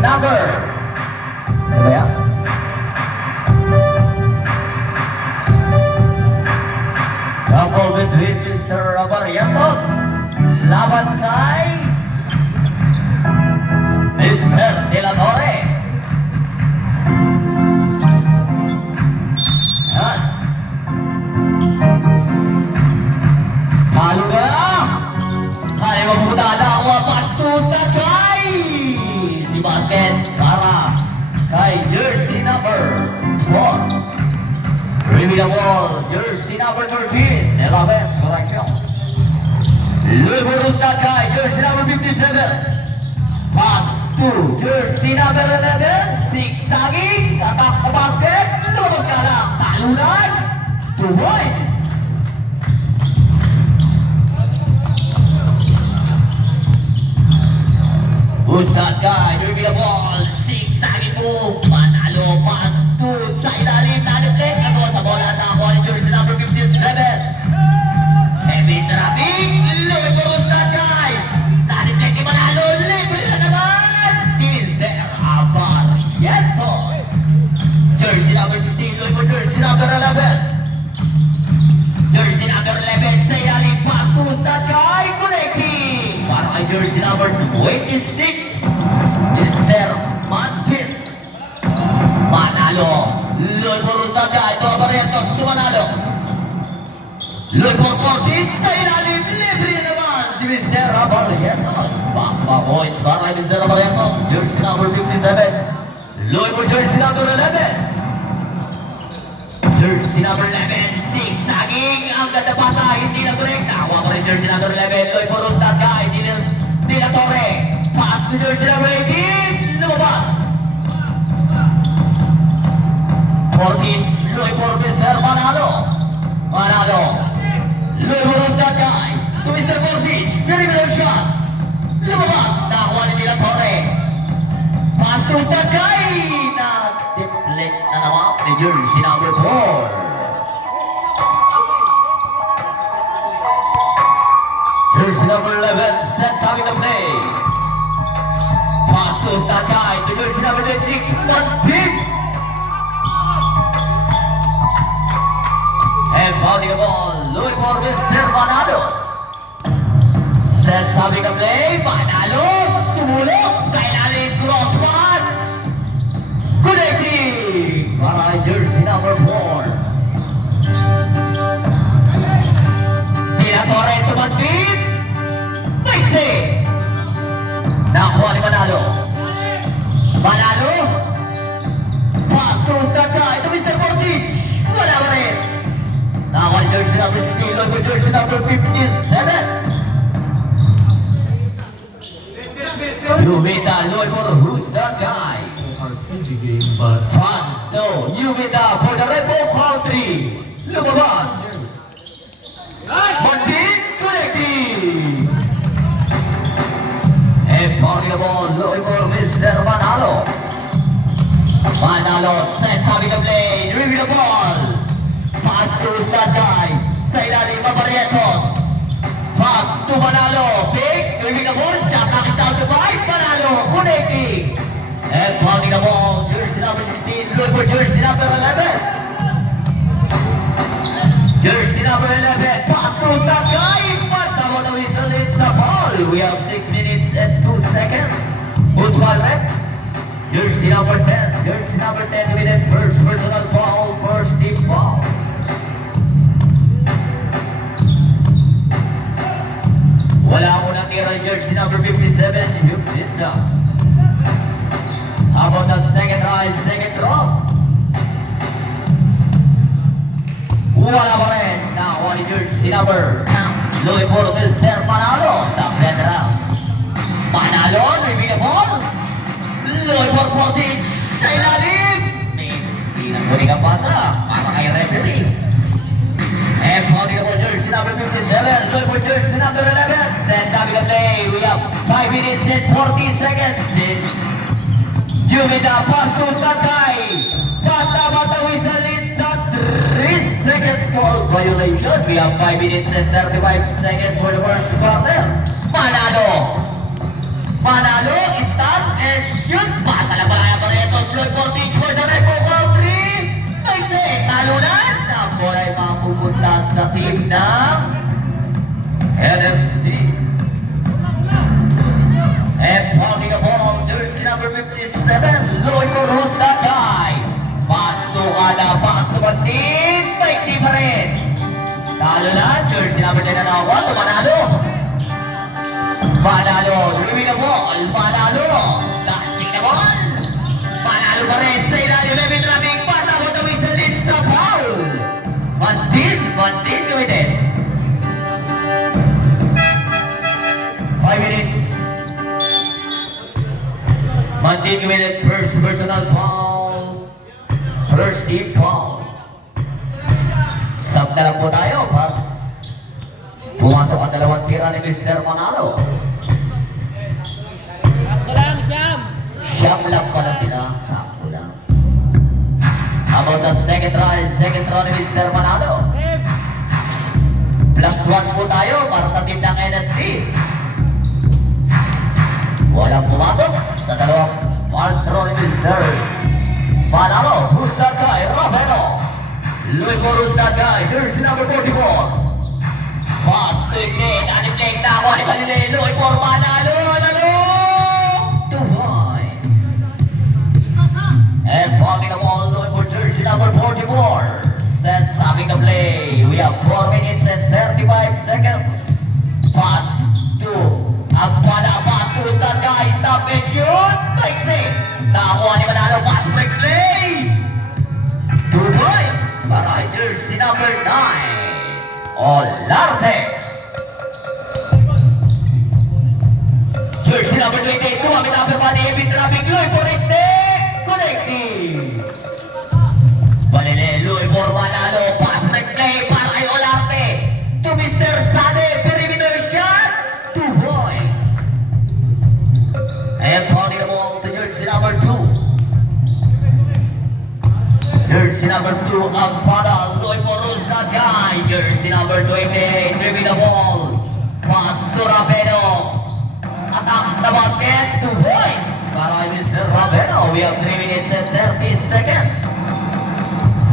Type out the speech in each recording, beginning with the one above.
number. Ano ba yan? Couple between Mr. Barrientos laban kay Mr. De La Torre. Yan. Halo na! Kaya magputada ako ang bastos na kay si basket para kay jersey number 4. Review the ball, jersey number 13, 11, correction. Lurus na kay jersey number 57. Pass to jersey number 11, zigzagging, attack the basket, lumabas ka lang, talunan, 2 points. Ustad kay, review the ball, zigzagging mo, panalo, pass to sa ilalim na deflect, at sa bola na ako ang jersey number 57. Heavy traffic, libre Ustad kay, na-deflect ni Manalo, libre na naman, si Mr. Barrientos. Jersey number 16, libre jersey number 11. Jersey number 11, sa ilalim, pass to Ustad kay, connecting, para kay jersey number 26. Mr. Mantin. Manalo. Loy por Ustad kay, ito ang Barrientos, tumanalo. Loy por Portage, sa ilalim, libre naman si Mr. Barrientos. Back points para kay Mr. Barrientos, jersey number 57. Loy por jersey number 11. Jersey number 11, zigzagging, ang ganda pasa, hindi na correct. Nakuha pa rin jersey number 11, Loy por Ustad kay, De La Torre. Pass to jersey number 18, lumabas. 14, Loy por Mr. Manalo. Manalo. Loy por Ustad kay, to Mr. Portage, very well shot. Lumabas, nakuha ni De La Torre. Pass to Ustad kay, na-deflect na naman ni jersey number 4. Jersey number 11, sets having the play. Pass to Ustad kay, to jersey number 26, one big. And fouling the ball, Loy for Mr. Manalo. Sets having the play, Manalo, sumulok, sa ilalim, cross pass. Connecting, para jersey number 4. De La Torre tumatpit. Maiksi. Nakuha ni Manalo. Manalo. Pass to Ustad kay, to Mr. Portage. Wala pa rin. Nakuha ni jersey number 16, Loy for jersey number 57. Yuvita, Loy for Ustad kay. Pass to Yuvita for the Red Bull Country. Lumabas. Martin connecting. And fouling the ball, Loy for Mr. Manalo. Manalo set having the play, review the ball. Pass to Ustad kay, sa ilalim ng Barrientos. Pass to Manalo, pick, review the ball, shot clock is down to 5, Manalo connecting. And fouling the ball, jersey number 16, Loy for jersey number 11. Jersey number 11, pass to Ustad kay, but about the whistle, it's a foul. We have 6 minutes and 2 seconds. Who's foul red? Jersey number 10, jersey number 10 with a first personal foul, first team foul. Wala ko nang tira jersey number 57, Yupita. How about the second try, second drop? Wala pa rin. Nakuha ni jersey number Loy for Mr. Manalo, the Federals. Manalo, review the ball. Loy for Portage, sa ilalim. Hindi na kuning ang pasa, para kay referee. And fouling the ball, jersey number 57, Loy for jersey number 11. Set up the play, we have 5 minutes and 40 seconds. Yuvita, pass to Ustad kay. Bata-bata whistle, it's a 3 seconds call violation. We have 5 minutes and 35 seconds for the first quarter. Manalo. Manalo, stop and shoot. team ng NSD. And pounding the ball, jersey number 57, Loyo Rostakay. Pasto ka na, pasto magtin, maiksi pa rin. Talo na, jersey number 10 na nawal, manalo. Manalo, dribbling the ball, manalo. Dancing the ball. Manalo pa rin sa ilalim, Evan Traffic, pasabot ang whistle, it's the foul. Mantin gamitin. 5 minutes. Mantin gamitin, first personal foul. First team foul. Sub na lang po tayo, pa. Pumasok ang dalawang tira ni Mr. Manalo. Siyam lang pala sila. Sakto lang. About the second try ni Mr. Manalo. +1 po tayo para sa team ng NSD. Walang pumasok sa dalawang foul throw ni Mr. Manalo. Rustagay, Raveno. Luego Rustagay, jersey number 44. Pass to Ignate, anip-late na ako ni Balile, Luy for Manalo, Manalo! 2 points. And pounding the ball, Luy for jersey number 44. Set, having the play. We have 4 minutes and 35 seconds. Pass to Agpada, pass to Rustagay, stop and shoot! Takes it! Nakakuha ni Manalo, pass break play! 2 points para jersey number 9. Olarte. Jersey number 28, kumamit ang pa ni Evan Traffic, Luy connecting. Balile, Luy for Manalo, pass break play para kay Olarte. To Mr. Sade, perimeter shot, 2 points. And pounding the ball to jersey number 2. Jersey number 2, Agpada, Luy for Rustagay. Jersey number 28, dribbling the ball. Pass to Raveno. Attack the basket, 2 points. Para kay Mr. Raveno, we have 3 minutes and 30 seconds.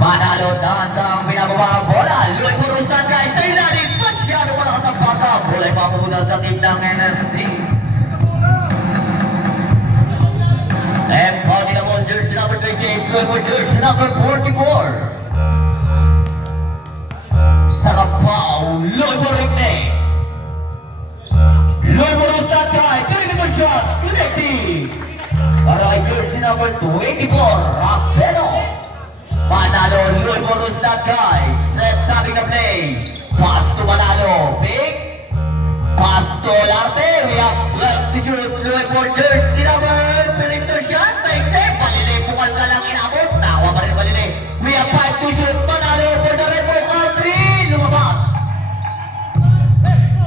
Manalo, dahan-dahang pinababa ang bola. Luy for Rustagay sa ilalim. Masyado malakas ang pasa. Bola ay papupunta sa team ng NSD. And pounding the ball, jersey number 28, Luy for jersey number 44. Sarapao, Luy for Ignate. Luy for Rustagay, perimeter shot, connecting. Para kay jersey number 24, Raveno. Manalo, Luy for Rustagay. Set, having the play. Pass to Manalo, pick. Pass to Olarte. We have 12 to shoot. Luy for jersey number, perimeter shot. Takes it. Balile, pukal ka lang inabot. Nawa pa rin Balile. We have 5 to shoot. Manalo for the Red Bull country. Lumabas.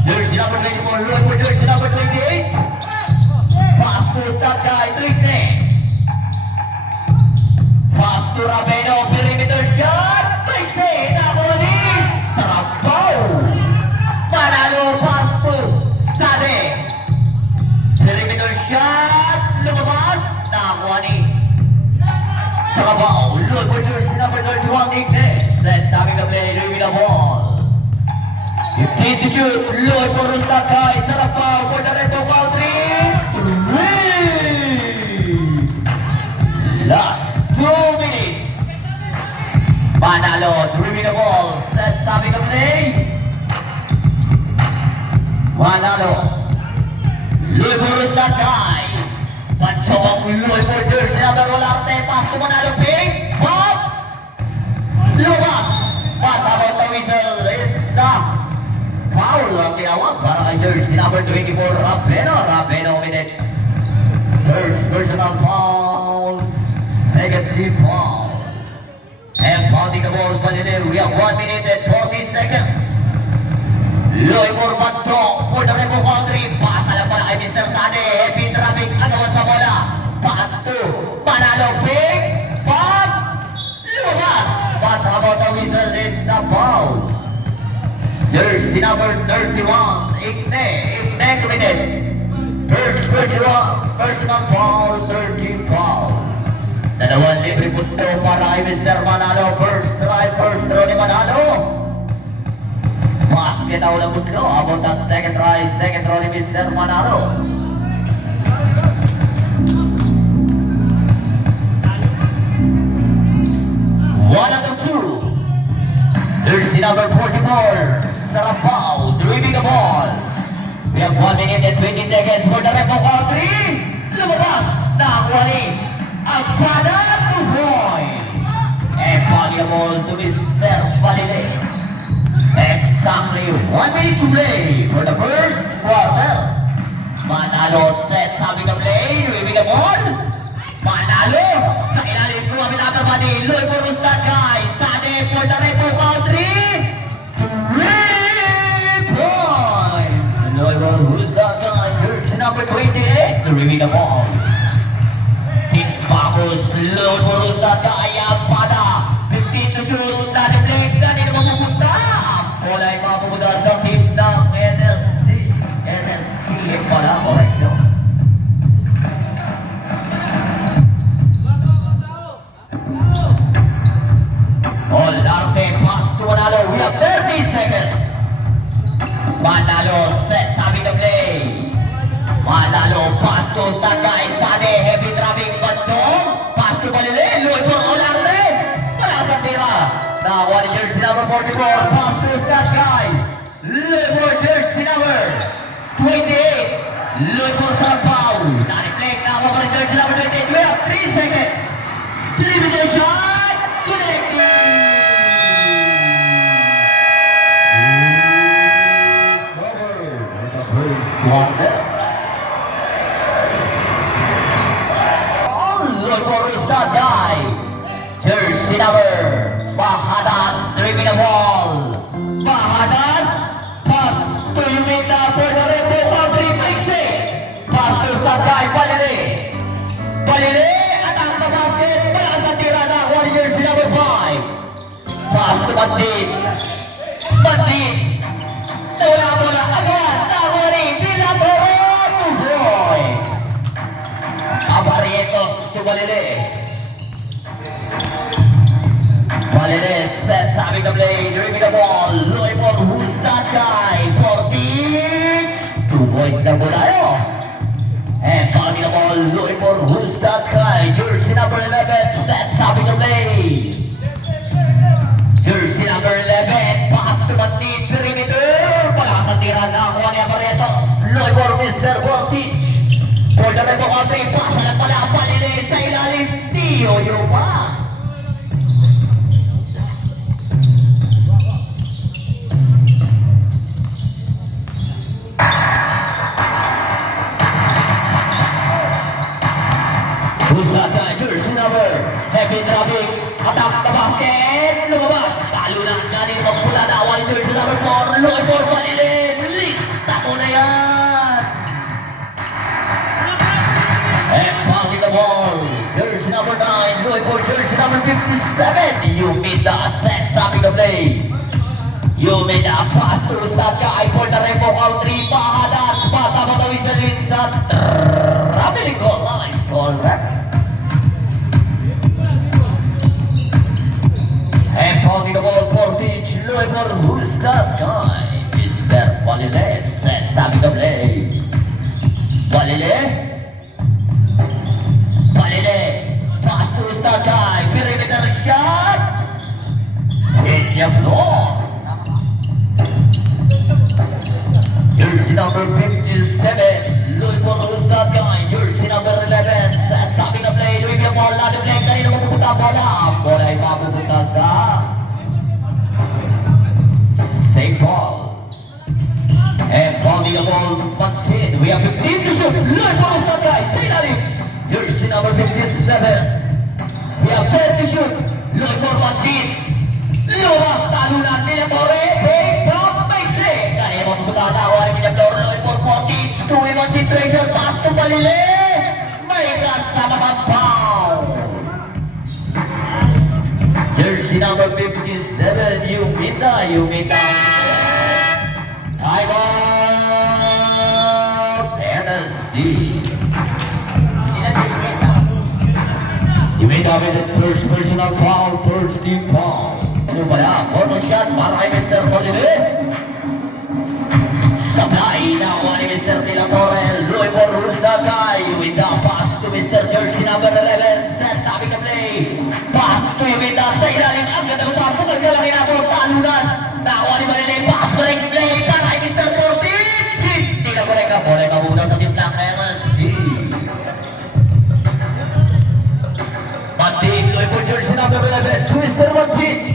Jersey number 24. Luy for jersey number 28. Pass to Rustagay. To Ignate. Pass to Raveno. Perimeter shot. Takes it. Nakulis. Sarapao. Manalo. Pass to Sade. Perimeter shot. Lumabas. Nakuha ni Sarapao. Luy for jersey number 31. Ignate. Set, having the play. Luy with the ball. 15 to shoot. Luy for Rustagay. Sarapao for the Red Bull country. 3. Last 2 minutes. Manalo, dribbling the ball. Set, having the play. Manalo. Luy for Rustagay. Panchawang Luy for jersey number Olarte. Pass to Manalo. Pick. Pop. Lumabas. But about the whistle, it's a foul ang tinawag para kay jersey number 24, Raveno minute. First personal foul, second team foul. And pounding the ball, Balile, we have 1 minute and 40 seconds. Luy for Magtong for the Rebel Country. Pasa lang pala kay Mr. Sade. Evan Traffic, agawan sa bola. Pass to Manalo, pick, pop, lumabas. But how about the whistle? It's a foul. Jersey number 31, Ignate committed. First personal foul, 13 foul. Dalawang libre pusto para kay Mr. Manalo. First try, first throw ni Manalo. kita ulang muslo. About the second try ni Mr. Manalo. One out of two. There's the number 44. Sarapao driving the ball. We have 1 minute and 20 seconds for the Repo country. Lumabas na ang wali. Ang pada to point. And pounding the ball to Mr. Valile. Exactly 1 minute to play for the first quarter. Manalo sets having the play. Driving the ball. Manalo sa ilalim ko ang pinapabadi. Loy for Rustad guys. Sade for the Repo country. 3 points. Loy for Rustad guys. Jersey number 28. Driving the ball. Timbamos. Loy for Rustad guys. Ang pada. 15 to shoot. Na-deflect. Na din mapupunta. Ang bola ay mapupunta sa team ng NSC. Pala, correction. Olarte pass to Manalo. We have 30 seconds. Manalo sets having the play. Manalo pass to Stagay. Sade heavy driving Bantong. Pass to Balile. Luy for Olarte. Wala sa tira. Nakuha ni jersey number 44. Pass to Stagay. Luy for jersey number 28. Luy for Sarapao. Na-reflect. Nakuha pa ni jersey number 28. We have 3 seconds. Three-minute shot. Connecting. Look for Rustad guy. Jersey number Bahadas driving the ball. Bahadas pass to Yumita for the Repo country. Pixie pass to Rustad guy. Balile. Balile attack the basket. Wala sa tira na one jersey number 5. Pass to Bandit. Bandit. Nawala bola agad. Nawari. Pinatoro. 2 points. Abarietos to Balile. Balile sets having the play, driving the ball. Loy for who's that guy? 14. 2 points na po tayo. And pounding the ball, Loy for who's that guy? Jersey number 11 sets having the play. Jersey number 11, pass to Bandit, perimeter. Wala sa tira na ako ni Abarietos. Loy for Mr. Voltage. For the Repo country, pasa lang pala ang Balile sa ilalim. Tiyoyo pa. Rustad jersey number, heavy driving, attack the basket, lumabas. Talo na ang kanin, magpula na awal jersey number 4, Loy for Balile. Lista mo na yan. And pounding the ball, jersey number 9, Loy for jersey number 57. You made the set, having the play. You made the pass to Rustad guy for the Repo country. Bahadas, bata-batawi sa lead sa traveling goal. Nice goal back. And pounding the ball for Teach, Loy for Rustad guy. Mr. Balile sets, having the play. Balile. Balile, pass to Rustad guy, perimeter shot. In the floor. Jersey number 57, Loy for Rustad guy. Jersey number 11, sets having the play, doing the ball, na deflect, kanina mapupunta bola. Bola ay mapupunta sa St. Paul. And pounding the ball, Mansin. We have 15 to shoot. Loy for Rustad guy, say that in. Jersey number 57. We have 10 to shoot. Loy for Bandit. Lumabas, talo na nila Torre. Big from Pixie. Kaya mapupunta na ako ni Floor. Loy for 14. 2-in-1 situation. Pass to Balile. May kasama pang foul. Jersey number 57. Yumita. Time out. Tennessee. Yumita with the first personal foul, first team foul. Ano ba na? Corner shot para kay Mr. Balile. Supply now ni Mr. De La Torre. Loy for Rusdagay with the pass to Mr. Jersey number 11. Set sabi ka play. Pass to Yuvita sa ilalim. Ang ganda ko sa pukal ka lang inabot. Talunan. Nakuha ni Malilay. Pass break play. Taray Mr. Torpich. Hindi na correct ka. Correct ka muna sa team ng MSD. Matin. Loy for Jersey number 11. To Mr. Matin.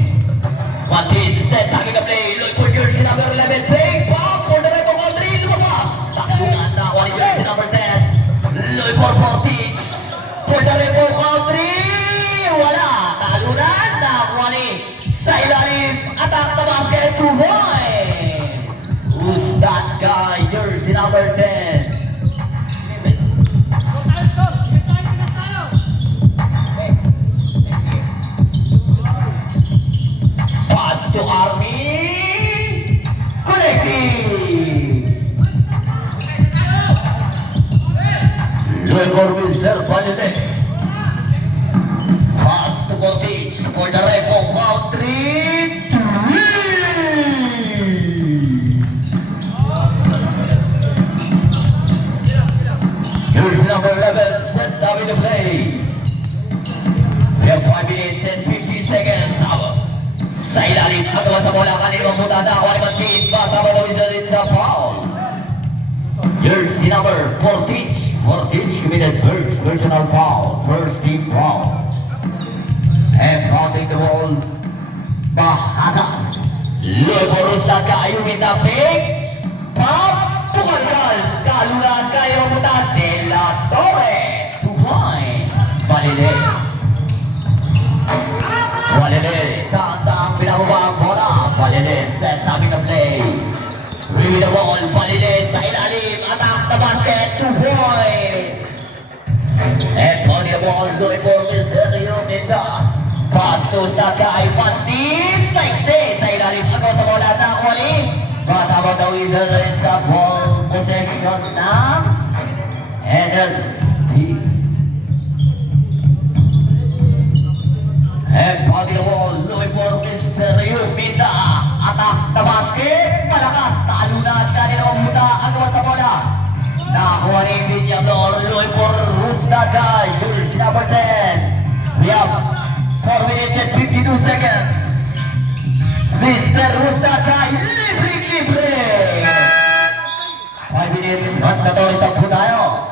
Matin. Set sabi ka play. Loy for Jersey number 11. Play. Pop. For the right of all three. Lumabas. Talunan. Nakuha ni Jersey number 10. Loy for 14. For the right of all three. Wala. Talunan. Nakuha ni sa ilalim. Attack the basket. 2 points. Who's that guy? Jersey number 10. Pass to Army. Connecting. Loy for Mr. Palilek. Pass to Cortez for the Repo country. 3. Here's number 11, set David to play. We have 5 minutes and 50 seconds. Sa ilalim, agawa sa bola, kanina mamutada, ako ni Matin, bata ba daw isa sa foul. Here's the number 14. 14 committed first personal foul, first team foul. And counting the ball, Bahatas. Loy for Rusdagay, with the pick. Pop, Pukalkal, Kalunan, kayo mamuta, De La Torre. 2 points. Malilay. Malilay, tanda ang pinababa ang bola. Malilay, set sabi na play. With the ball, Malilay sa ilalim, attack the basket, 2 points. And on the ball, Loy for Mr. Yunita. Pass to Rusdagay, Matin, Taixi sa ilalim, agaw sa bola na Kuli. Matawag daw Wizards sa ball possession ng NSD. And on the ball, Loy for Mr. Yunita. Attack the basket, malakas, talunan, kanina umuta, agaw sa bola. Nakuha ni Villablor, Loy for Rusdagay, jersey number 10. We have 4 minutes and 52 seconds. Mr. Rusdagay, libre. 5 minutes, mandatory sa po tayo.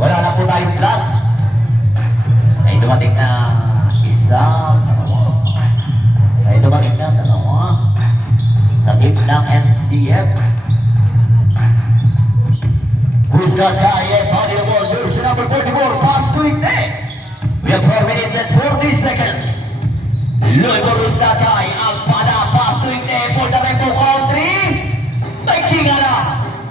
Wala na po tayong plus. Ay dumating na isang ay dumating na dalawa sa team ng NCF. Rusdagay and body the ball, jersey number 44, pass to Igne. We have 4 minutes and 40 seconds. Loy for Rusdagay, Alpada, pass to Igne for the Repo country. May singa na.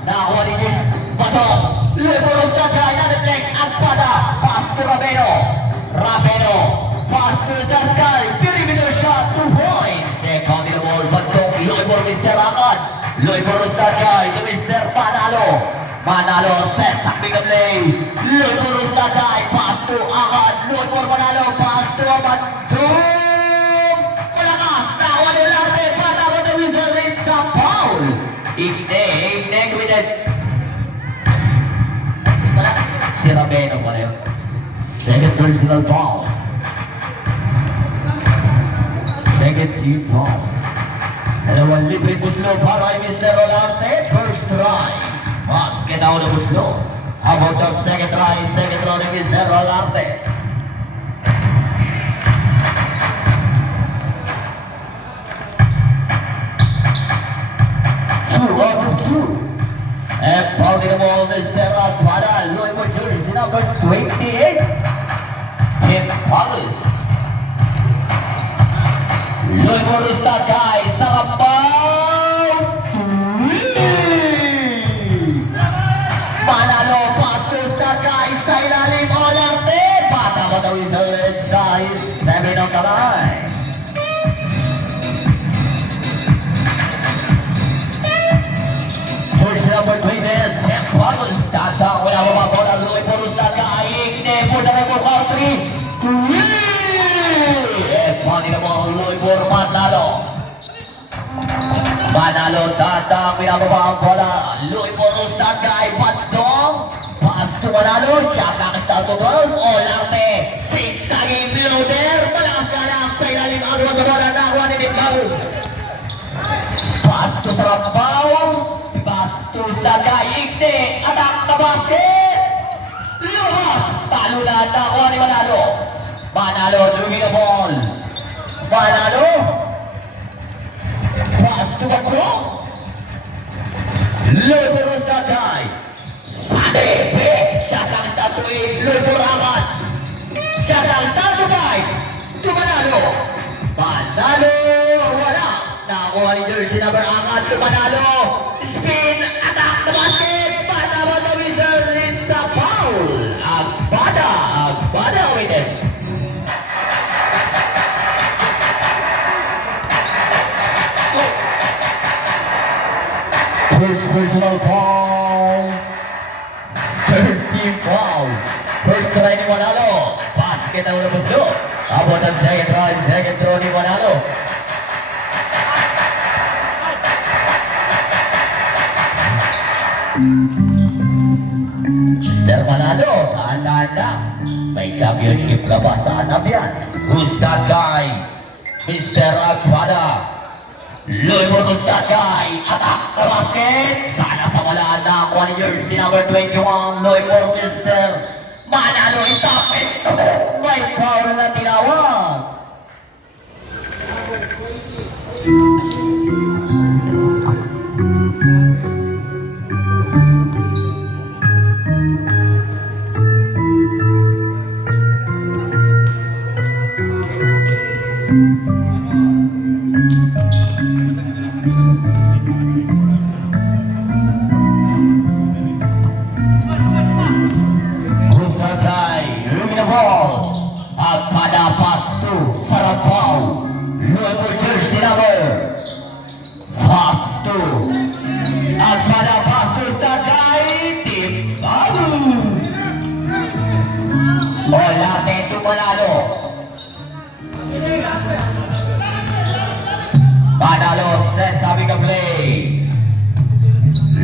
Nakuha ni Chris Batong. Loy for Rusdagay, na-deflect, Alpada, pass to Raveno. Raveno, pass to Rusdagay, perimeter shot, 2 points. Second in the ball, Batong, Loy for Mr. Akad. Loy for Rusdagay to Mr. Panalo. Manalo, set, sakbing na play. Loy for Rusdagay, pass to Akad. Loy for Manalo, pass to Akad. Malakas, nakuha ni Larte, patawag na Wizards sa foul. Igne committed. Si Raveno pa rin. Second personal foul. Second team foul. Dalawang libre puslo para kay Mr. Olarte. First try. Basket out of Buslo. How about the second try? Second throw ni Mr. Olarte. Two out of two. And pounding the ball, Mr. Alpada. Loy for jersey number 28. Kim Hollis. Loy for Rusdagay. Sarapaw. Manalo, pass to Rusdagay sa ilalim, Olarte. Patama daw yung size 7 ng kamay. Jersey number 20, Tim Collins. Tasa, wala mo mga bola. Loy for Rusdagay. Igne for the Repo country. 3! And pounding the ball, Manalo, Tata, pinababa ang bola. Louis Boros, that guy, Patong. Pass to Manalo, shot back sa tubol. Olarte, zigzagging floater. Malakas ka lang sa ilalim ang sa bola na Juan Initlaus. Pass to Sarampaw. Pass to Sagay, Igde. Attack na basket. Lumabas. Talo na nakuha ni Manalo. Manalo, looking the ball. Manalo. Pass to Batro. Loy Boros that guy. Sade. Shot lang sa tuwing. Loy Borangat. Shot lang sa tuwing. To Manalo. Manalo. Wala. Nakuha ni jersey number angat to Manalo. Spin. Attack the basket. Panama the whistle. It's a foul. Agbada with it. First personal foul. Third team foul. First try ni Manalo. Basket ang ulabas do. Abot ang second throw ni Manalo. Mr. Manalo, handa-handa. May championship ka ba sa Anabians? Who's that guy? Mr. Agbada. Loy Boros that guy. Attack the basket. Sana sa wala na ako ni jersey number 21. Loy Boros Mr. Manalo, stop it. May foul na tinawag. Agbada pass to Sarampaw. Loy for jersey number. Pass to Agbada pass to Sagay. Team Bagus. Olarte to Manalo. Manalo set sabi ka play.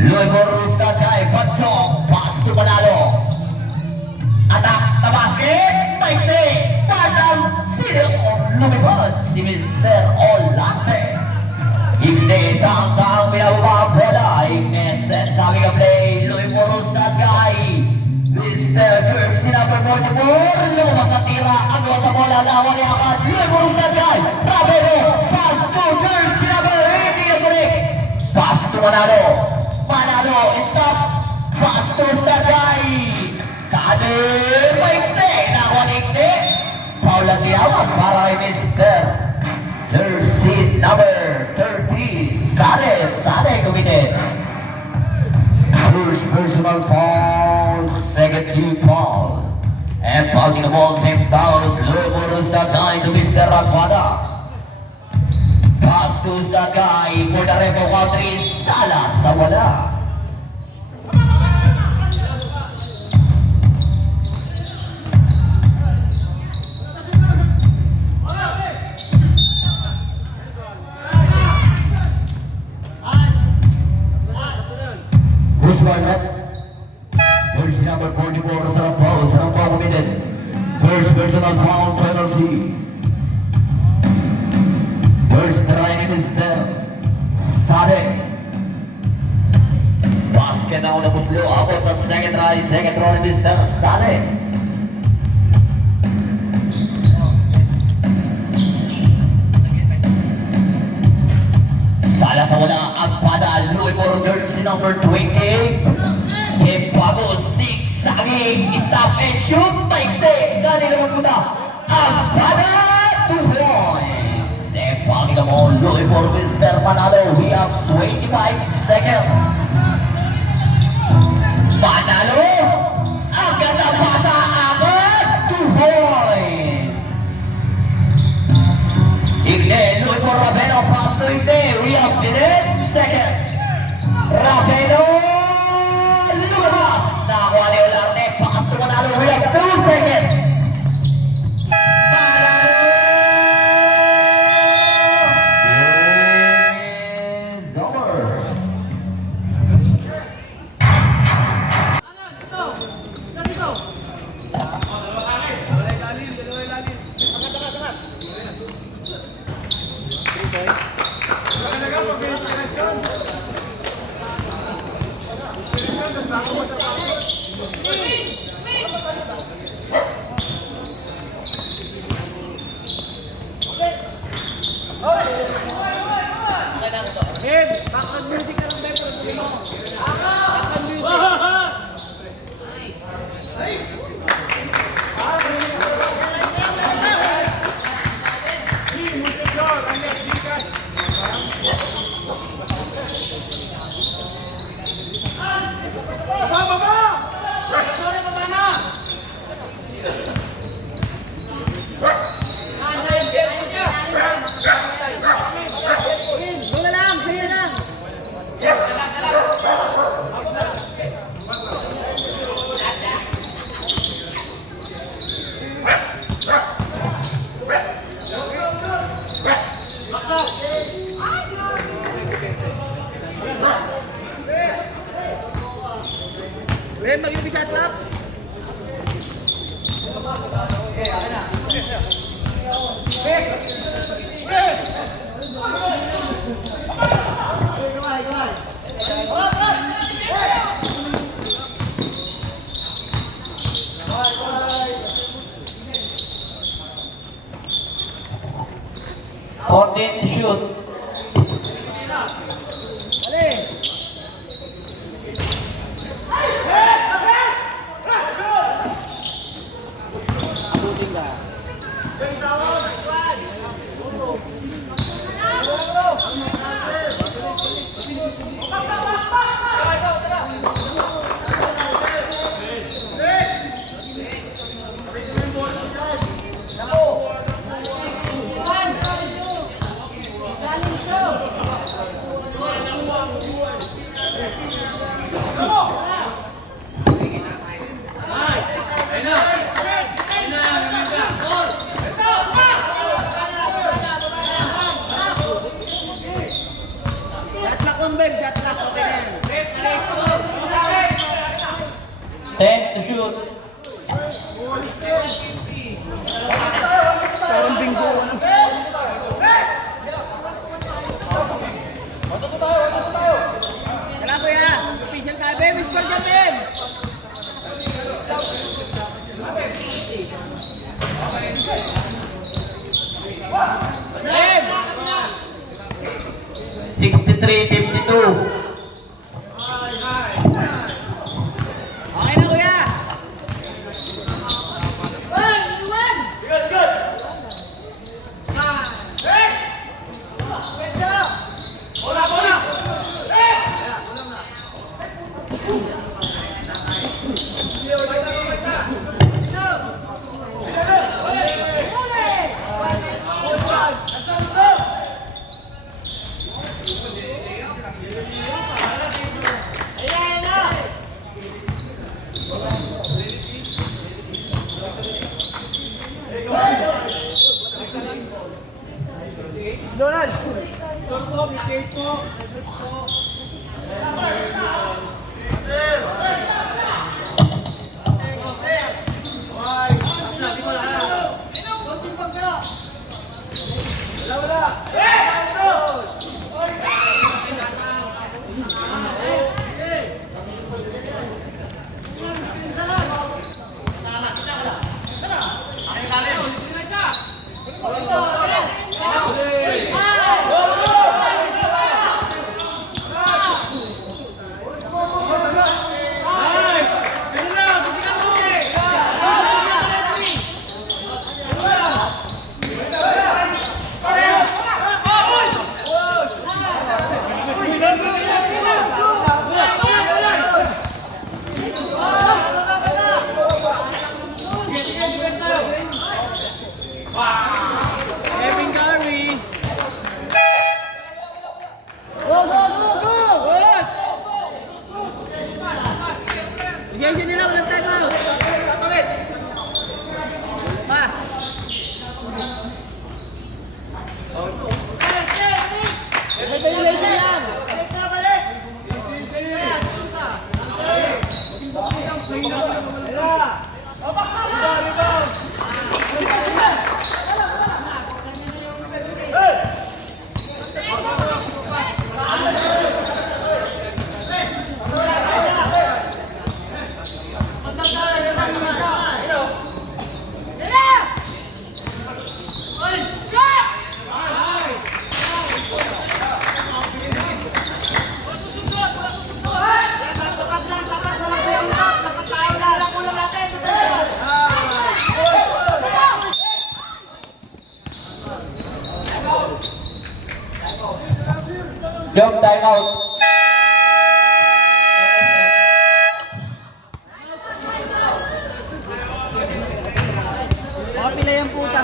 Loy for Sagay. Patong pass to Manalo. Attack the basket. Maiksi. Padam. Sino lumipad si Mr. Olarte. Igde tangkang binababa ang bola. Igde set sabi ka play. Louis Boros that guy. Mr. Jersey number 44. Lumabas sa tira. Agwa sa bola. Nawa niya agad. Louis Boros that guy. Rabero. Pass to jersey number 8. Hindi na kulik. Pass to Manalo. Manalo. Stop. Pass to that guy. Sade. Maiksi. Nawa ni Igde. Paul ang tinawag para kay Mr. Jersey number 30. Sade committed. First personal foul, second team foul. And fouling the ball, team fouls. Loy Boros that guy to Mr. Agbada. Pass to that guy for the Repo Country. Sala sa wala. Jersey number 44, Sarampaw committed. First personal foul penalty. First try ni Mr. Sade. Basket na una puslo. Abot na sa second throw ni Mr. Sade. Sala sa wala. Agbada. Louis Boros jersey number 20. Bago zigzagging, stop and shoot, maiksi, gani naman muna, Agbada, 2 points. Sepagin naman, Louis for Mr. Manalo, we have 25 seconds. Manalo, ang ganda pasa agad, 2 points. Igde, Louis for Raveno, pass to Igde, we have 10 seconds. Raveno, nakuha ni Olarte, pass to Manalo, we have 2 seconds. Manalo! Game is over. Background music ka lang, Beto. Background music. Bola lang, sige lang. Ben, mag-ibig shot lang. To shoot. To shoot. Parang bingo. Kailangan ko yan. Official tayo, Ben. Score dyan, Ben. Ben! 63-52. Okay na, kuya. Donald! Score po, play po. Kevin Gary. Go, go, go, go! Bigyan siya nila, walang time out. Tatawid. Pa. Regulation lang. Long timeout. Mga pila yung puta.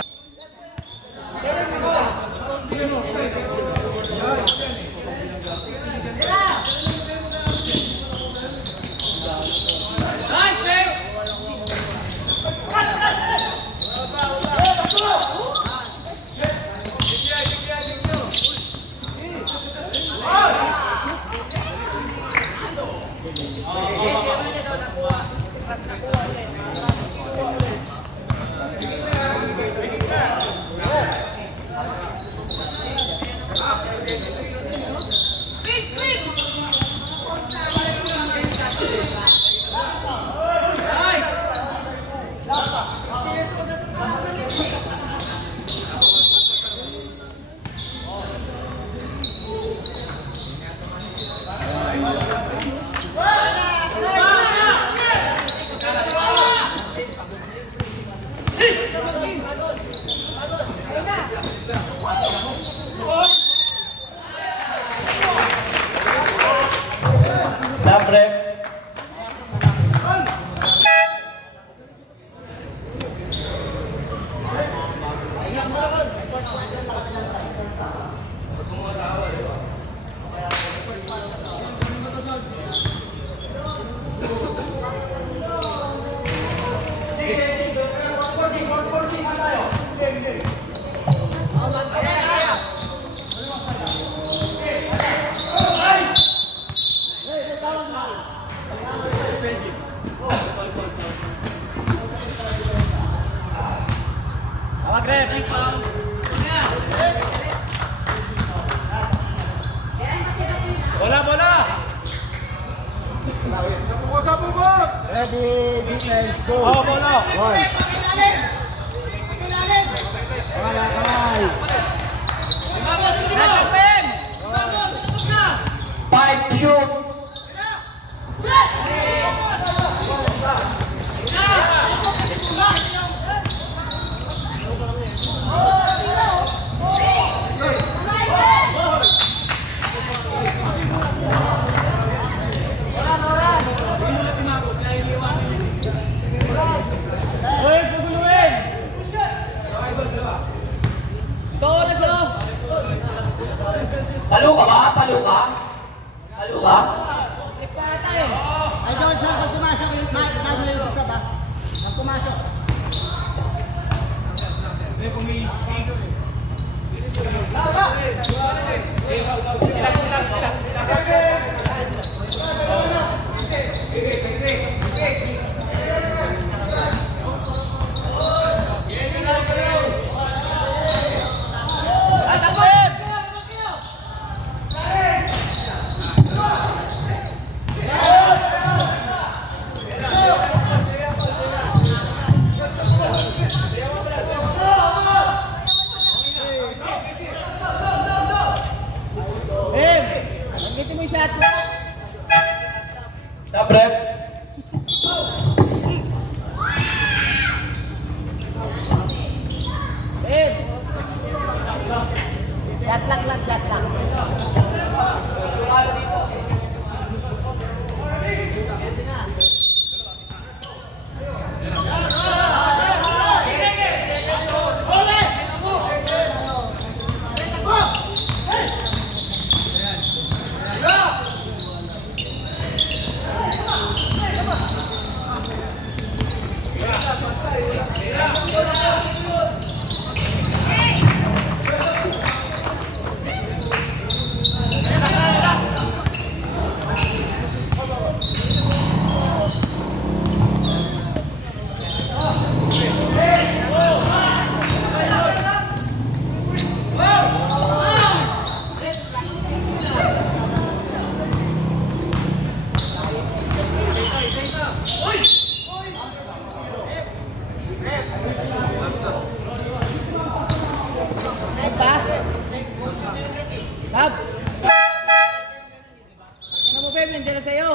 Stop rep. Tawag rep. Bola. Ready, defense, go. Oh, bola. One. Kamay. 5 to shoot. Hoy, paguluin. Ito oras na. Palo ka ba? Palo ka? Palo ka? Ay, doon siya pag pumasok. Nasa yung isa ba? Pag pumasok. Nanggitin mo yung shot mo. Stop rep. Shot lang. Lab! Ano mo, Beb? Nandiyan na sa'yo.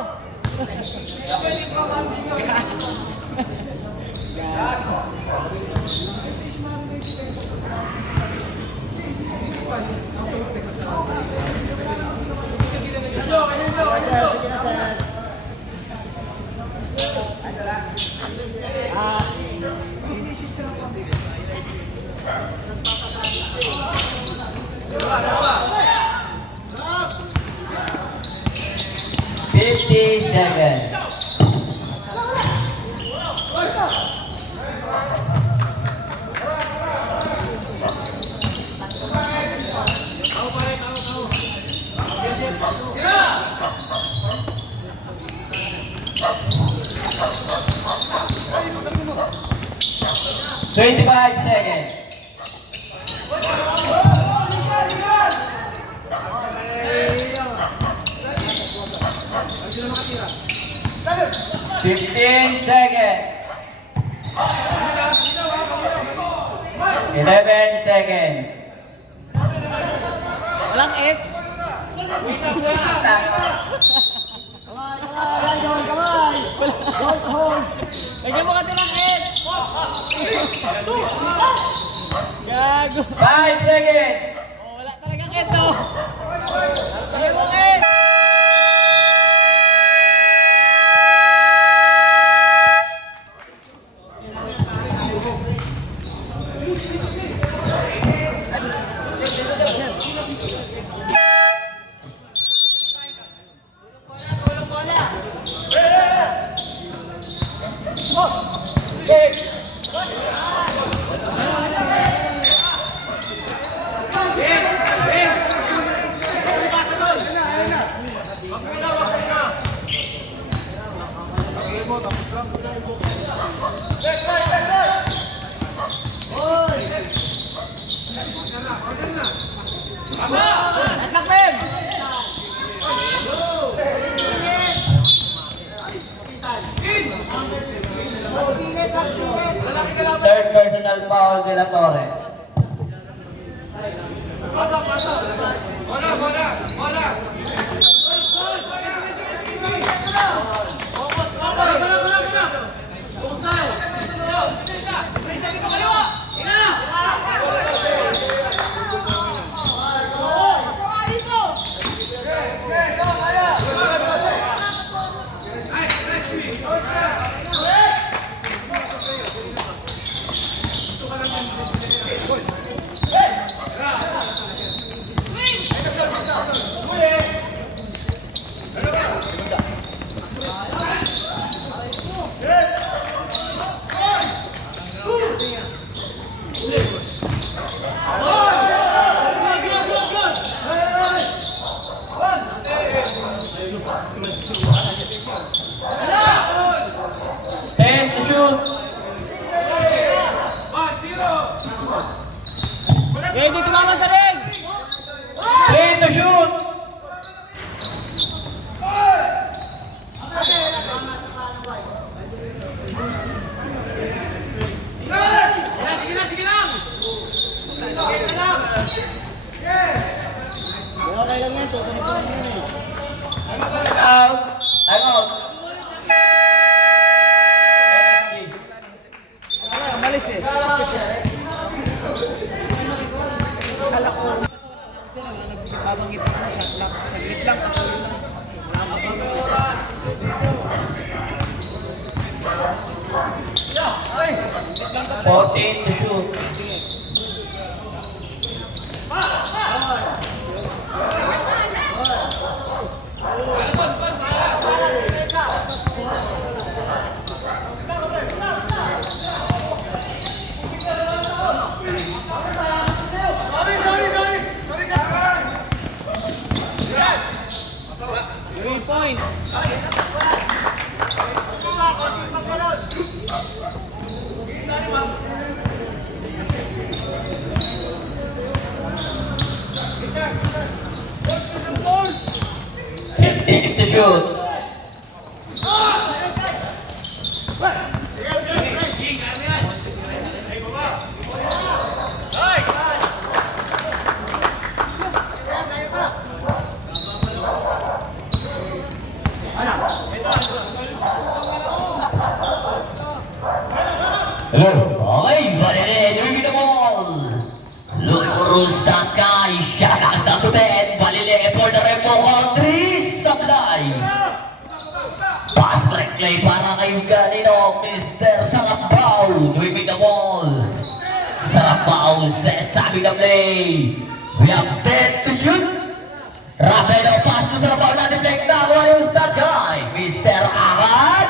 Sige na, sir. Ah, 50 seconds. Twenty-five seconds. Fifteen seconds. 11 seconds. walang it. Kamay. Hold. Lagyan mo ka din ng it. Gago. 5 seconds. Oh, wala talagang it, oh. Lagyan mo ng it. Third personal foul de la Torre. Ten to shoot. Ready, tumama sa ring. 3 to shoot. Okay lang yan, tutunin ko lang yan eh. Out. Time out. Wala, umalis eh. Akala ko. Sila nga nagsigabanggit ako sa shot lang. Saglit lang. Fourteen to shoot. Three point. Fifteen to shoot. Hello. Okay, Valere, give me the ball. Look for Rustakai, shot us down to bed. Valere for the remote on 3. play para kay kanino, Mr. Sarapao. Driving the ball. Sarapao set sa aming na play. We have 10 to shoot. Rafael pass to Sarapao na deflect na. Kuha yung stat guy. Mr. Arad.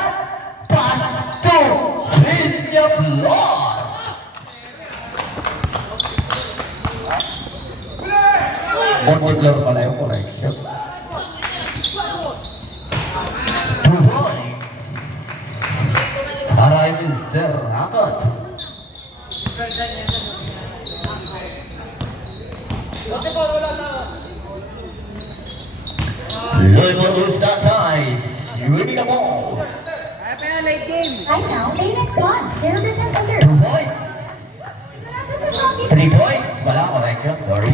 Pass to Hinya Blood. Bonbon pala yung correction. 2 points. Para kay Mr. Akot. Lloyd Bautista, guys. Winning the ball. Kaya pa yan, late game. Right now, Apex One, 0% under. 2 points. This is Rocky. 3 points. Wala correction, sorry.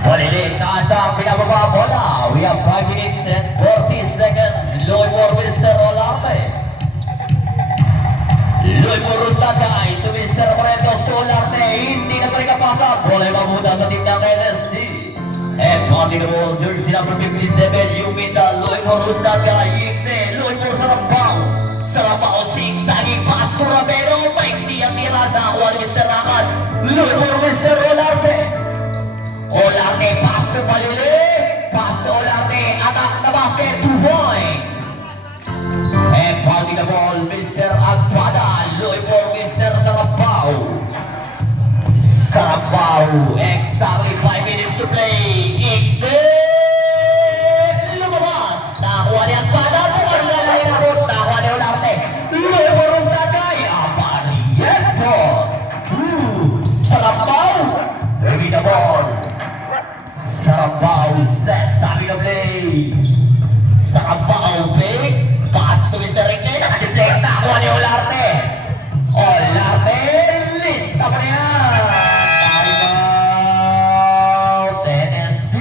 Malilit na atang pinababa bola. We have 5 minutes and 40 seconds. Lloyd for Mr. Olarte. Lloyd for Rustagay to Mr. Moretos to Olarte. Hindi na pa rin kapasa. Bola ay mabuta sa team ng NSD. And pounding the ball, jersey number 57, Yumita, Lloyd for Rustagay. Ibne, Lloyd for Sarapao. Sarapao, sigsaging pass to Raveno. Maiksi ang tira na kuha ni Mr. Akad. Lloyd for Mr. Olarte. Olarte, pass to Palili. Pass to Olarte. Attack the basket, 2 points. And pounding the ball, Mr. Agpada. Lloyd for Mr. Sarapao. Sarapao, exactly 5 minutes to play. Igde! Lumabas. Nakuha ni Agpada. Bukal na lang inabot. Nakuha ni Olarte. Lloyd for Rustagay. Aparientos. Sarapao. Ready the ball. Sarapao set sa aming na play. Sarapao big. Pass to Mr. Ricky. Nakadeflect na ako ni Olarte. Olarte. Lista pa niya. Timeout NSP.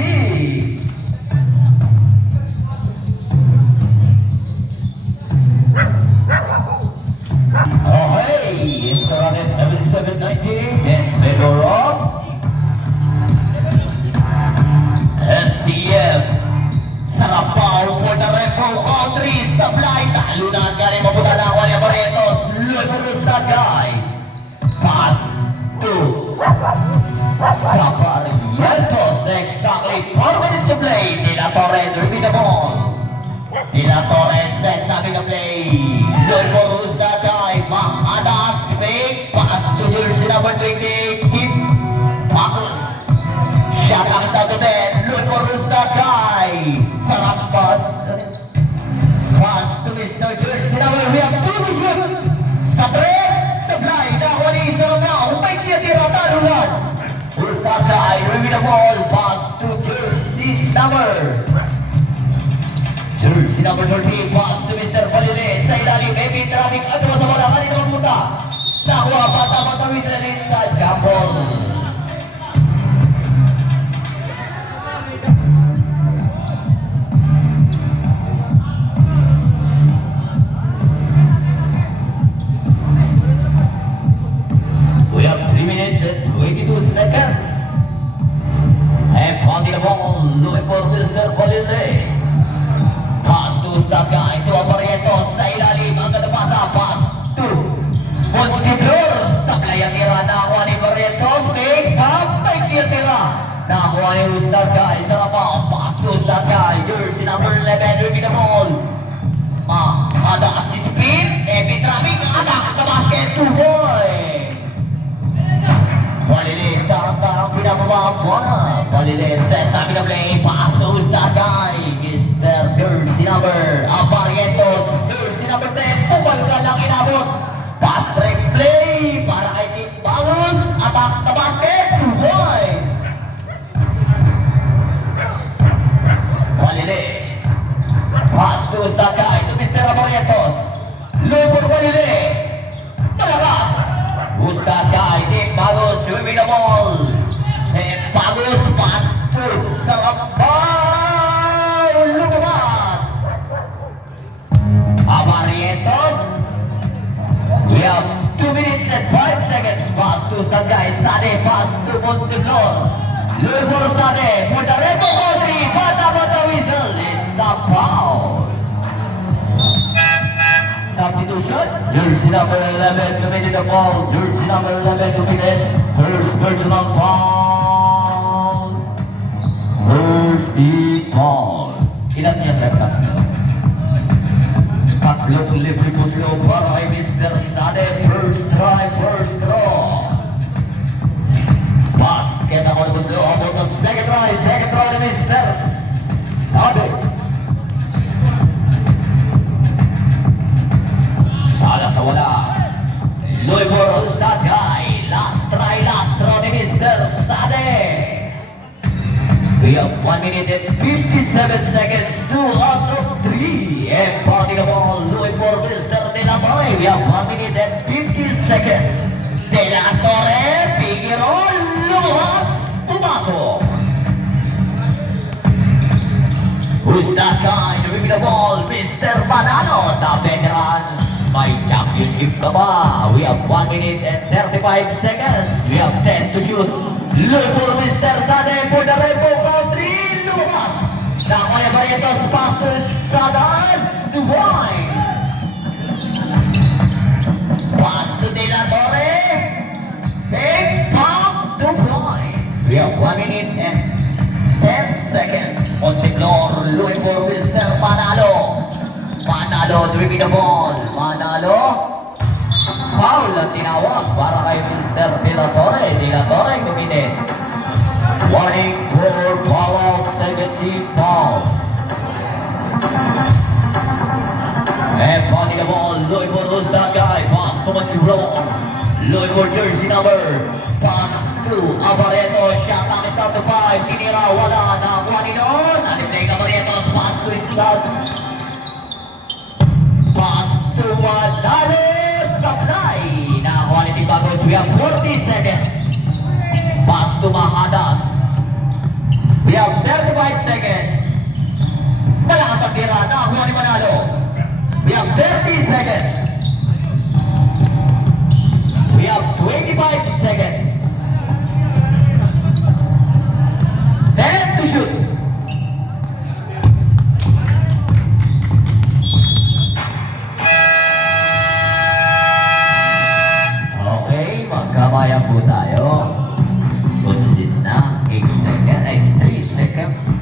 Okay. It's around 77-19. Then Bedorov. MCF Sarapao for the Repo Country Supply. Talunan galing mabuta na ako ni Barretos. Lloyd for that guy. Pass to Saparientos. Exactly 4 minutes to play. De La Torre dribbling the ball. De La Torre set sa aming na play. Lloyd for that guy. Mahadas fake. Pass to jersey number 20. Kim Marcus. Shot ang start to 10. Lloyd for Rustagay. Sarap pass. Pass to Mr. George. We have 2 to shoot. Sa 3. Supply. Nakuha ni Sarapao. May siya tira. Talunan. Rustagay. Driving the ball. Pass to jersey number 30. Pass to Mr. Palile. Sa ilalim. Heavy traffic. At sa bola. Kanina magpunta. Nakuha. Bata-batawi sa lane sa jambol. We have 3 minutes and 22 seconds. And pounding the ball, Lloyd for Mr. Palile. Pass to Stagay, to Aparientos, sa ilalim, ang katapasa, pass to Monteflor. Sablay ang tira, nakuha ni Barrientos, big pump, maiksi ang tira. Nakuha ni Stagay, Sarapao, pass to Stagay, jersey number 11, dribbling the ball. Adas spin, heavy traffic, attack the basket, 2 points. Palile, tarang-tarang pinababa ang bola. Palile, set sa amin na play. Pass to Stagay. Mr. Jersey number Aparientos. Jersey number 10. Pupal ka lang inabot. Pass break play. Para kay Nick Bagus. Attack the basket. 2 points. Palile. Pass to Stagay. To Mr. Aparientos. Lupor Palile. Malakas. Stagay, Nick Bagus, swimming the ball. And Bagus, pass to Sarapao. Lumabas. Aparientos. We have 2 minutes and 5 seconds. Pass to Stagay. Sade, pass to Monteflor. Lupor Sade for the Repo Country. Bata-bata whistle. It's a foul. Jersey number 11 committed the ball. Jersey number 11 committed. First personal foul. First foul. Ilan niya tatlo? Tatlong libre po sila para kay Mr. Sade. First try, first draw. Basket ako na po sila. About the second try ni Mr. Sade. Sala sa wala. Loibor holds that guy. Last try, last draw ni Mr. Sade. We have 1 minute and 57 seconds, 2 out of 3. And party the ball, Louis for Mr. De La Torre. We have 1 minute and 50 seconds. De La Torre, Figueroa, lumabas, pumasok. Who's that guy? Doing the ball, Mr. Manalo, the veterans. May championship ka ba? We have 1 minute and 35 seconds. We have 10 to shoot. Look for Mr. Sade for the Rainbow Country. Lumabas. Nakoya Barrientos pass to Sadas. Duwine. Pass to De La Torre. Big pump to points. We have 1 minute and 10 seconds. On the floor, looking for Mr. Manalo. Manalo driving the ball. Manalo. Foul ang tinawag para kay Mr. De La Torre. De La Torre committed. Warning for foul out, 17 foul. And funny the ball, looking for those that guy. Pass to Manquillo. Looking for jersey number. Pass to Abarreto. Shot back is down to 5. Tinira, wala na. Kuhanin noon. Alisay Abarreto. Pass to Islas. Pass to Manalo. Supply. Now quality bagos. We have 40 seconds. Pass to Mahadas. We have 35 seconds. Malakas ang tira. Nakakuha ni Manalo. We have 30 seconds. We have 25 seconds. 10 to shoot. Okay, magkabayan po tayo. Kunsit na 8 seconds, ay 3 seconds.